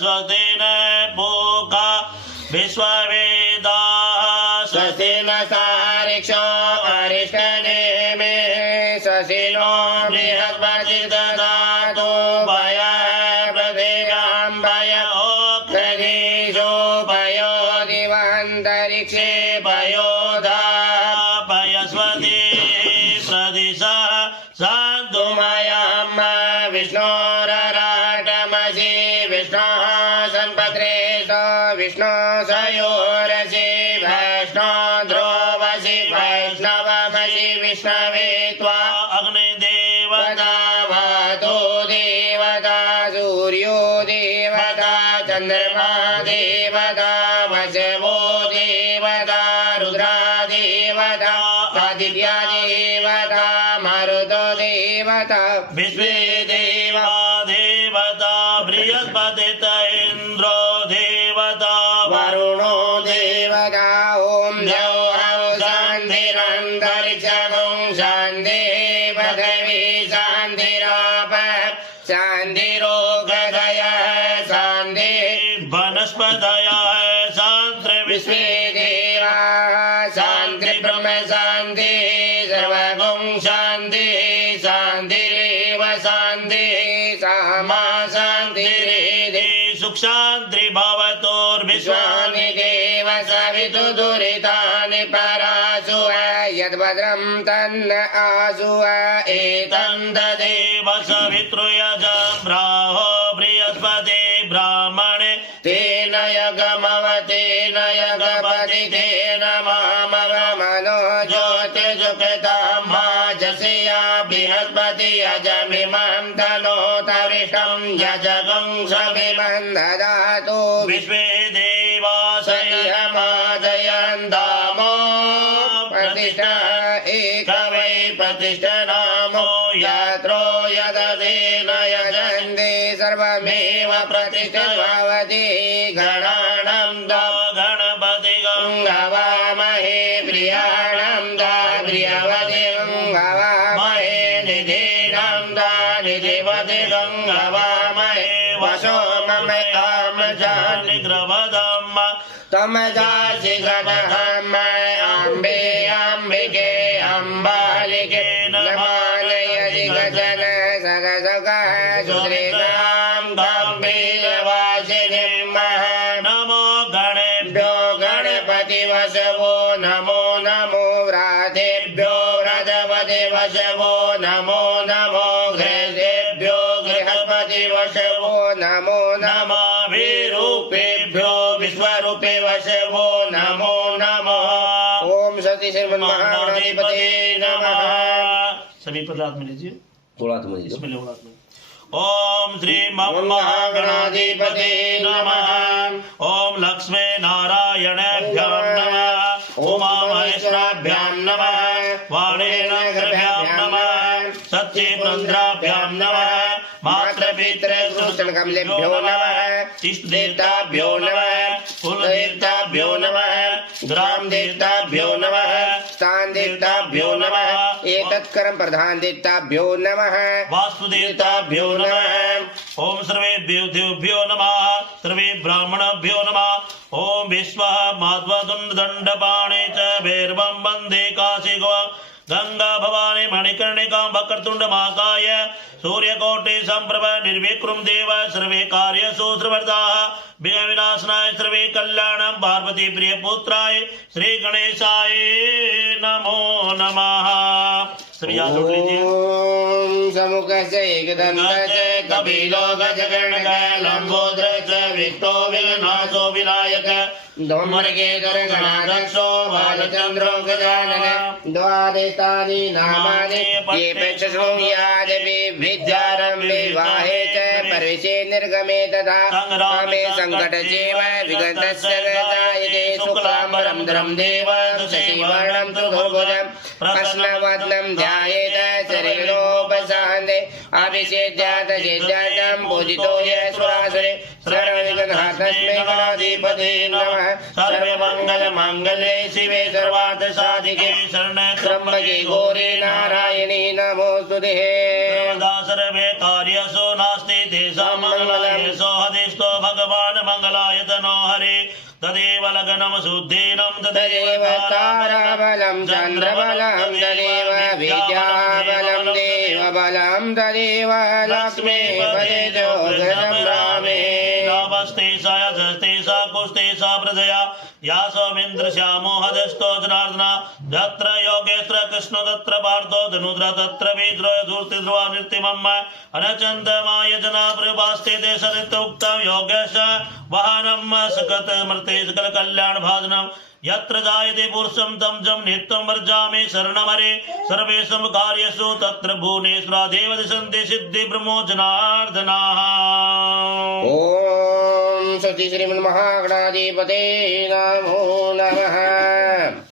स्वस्ति न पूषा विश्ववेदाः स्वस्ति नस्तार्क्ष्यो अरिष्टनेमिः स्वस्ति नो बृहस्पतिर्दधातु भयप्रतिव्यां भयोक्तधीषु भयो दिवान्तरिक्षे भयस्वती प्रदिशः साधुमयं विष्णोरराटमसि विष्णोः सन्पत्रेषु विष्णो सयोरसि वैष्णो ध्रुवसि वैष्णवमसि विष्णवे त्वा अग्निदेवता वातो देवता सूर्यो देवता चन्द्रमा देवता वसवो देवता रुद्रा देवता आदित्या देवता मरुतो देवता विश्वे देवा देवता बृहस्पतित इन्द्रो देवता वरुणो देवता ॐ द्यौः शान्तिरन्तरिक्षं शान्तिः पृथिवी शान्तिराप शान्तिरोगदयः शान्तिः वनस्पतयः शान्ति विश्वे देवाः शान्ति ब्रह्म शान्ति सर्वगुं शान्ति शान्तिरेव शान्ति सामा शान्तिरेधि सुख शान्ति भवतोर्विश्वानि विश्वानि देव सवितु दुरितानि परासु यद्भद्रं तन्न आसु एतं देव सवितृयजं ब्राहो बृहस्पति ब्राह्मणे तेन यगमवतेन यगपति तेन मामवमनो ज्योतिर्जुषतां माजसया बृहस्पति यजमिमं तनोतरिष्टं यजगं समिमं ददातु विश्वे देवा संयमादयन्तामो प्रतिष्ठा एक वै प्रतिष्ठनामो यत्रो यदधेन यजन्ति सर्वमेव प्रतिष्ठभवति गणानां गणपति गवामहे प्रियाणां बृहस्पति गवामहे निधीनां निधिपति गवामहे वसो मम कामजानि निग्रहदम् तमजासि गणहम् अम्बे अम्बिके अम्बालिके नमानयति गजन सरसुखः सुदृढां गम्भीरवासिनीं नमो गणेभ्यो गणपति वसवो नमो नमो व्रातेभ्यो व्रतपति वसवो नमो नमो गृहेभ्यो गृहपति वसवो नमो नमो विरूपेभ्यो विश्वरूपे वसवो नमो नमः ओम सती श्रीमन्महागणाधिपते नमः। सभी पदार्थ में लीजिए थोड़ा तो मुझे इसमें ले ओम श्री महागणाधिपते नमः। ओम लक्ष्मी नारायणाभ्यां नमः। उमा महेश्वराभ्यां नमः। वाणेन्द्राभ्यां नमः। सत्येन्द्राभ्यां नमः। मातृपितृसूचनकमलेभ्यो नमः। इष्टदेवताभ्यो नमः। कुलदेवताभ्यो नमः। ग्रामदेवताभ्यो नमः। स्थानदेवताभ्यो नमः। एतत्कर्म प्रधान देवताभ्यो नमः। वास्तुदेवताभ्यो नमः। ओम सर्वेभ्यो नमः। सर्वे ब्राह्मणभ्यो नमः। ओम विश्वः माध्वदुण्डदण्डपाणे च भैरवं वन्दे काशीगो गंगा भवानी मणिकर्णिकां वक्रतुण्ड महाकाय सूर्यकोटि संप्रभ निर्विक्रम देव सर्वे कार्यसु सर्वदाः विघ्नविनाशनाय सर्वे कल्याणं पार्वती प्रिय पुत्राय श्री गणेशाय नमो नमः। सभी हाथ जोड़ लीजिए। ओम समुखस्य एकदन्तस्य कपिलो गजगणकः लम्बोदरश्च विष्णो विघ्नाशो विनायक धूम्रकेतुर्गणाध्यक्षो बालचन्द्रो गजानन द्वादशानि नामानि ये प्रचोदयादपि विद्यारम्भे विवाहे च प्रवेशे निर्गमे तथा कामे सङ्कटचेव विगतस्य गतायते शुक्लाम्बरं धरं देव शशिवर्णं चतुर्भुजं प्रसन्नवदनं ध्यायेत शरीरोपशान्ते अभिषेच्यातचेत्यातं पूजितो येषुरासुरे सर्वविघ्नहर्तस्मै गणाधिपते नमः। सर्वमङ्गलमाङ्गल्ये शिवे सर्वार्थसाधिके शरण्ये त्र्यम्बके गौरी नारायणी नमोऽस्तुते। सर्वे कार्यसु नास्ति तेषां मङ्गलं यशो हदिष्ट स्तो भगवान् मङ्गलायतनो हरे तदेव लग्नं शुद्धीनं तदेव ताराबलं चन्द्रबलं तदेव विद्याबलं देवबलं तदेव लक्ष्मीपदे ज्योतिषं नमस्ते सायस्ते सा कुस्ते सा प्रजया या सौमिन्द्रश्यामो हदस्तो जनार्दन यत्र योगेश्वर कृष्ण तत्र पार्थो धनुद्र तत्र वीद्रो धूर्ति ध्रुवा नृत्यमम् अनचन्दमाय जना प्रभास्ते ते सरितोक्तं योगेश वाहनं सकत मर्ते सकल कल्याण भाजनम् यत्र जायते पुरुषं तं जं नित्यं वर्जामि शरणमरे सर्वेषु कार्येषु तत्र भुवनेश्वरा देव दिशन्ति सिद्धि ब्रह्मो जनार्दनाः। ओम सती श्रीमन्महागणाधिपते नमो नमः।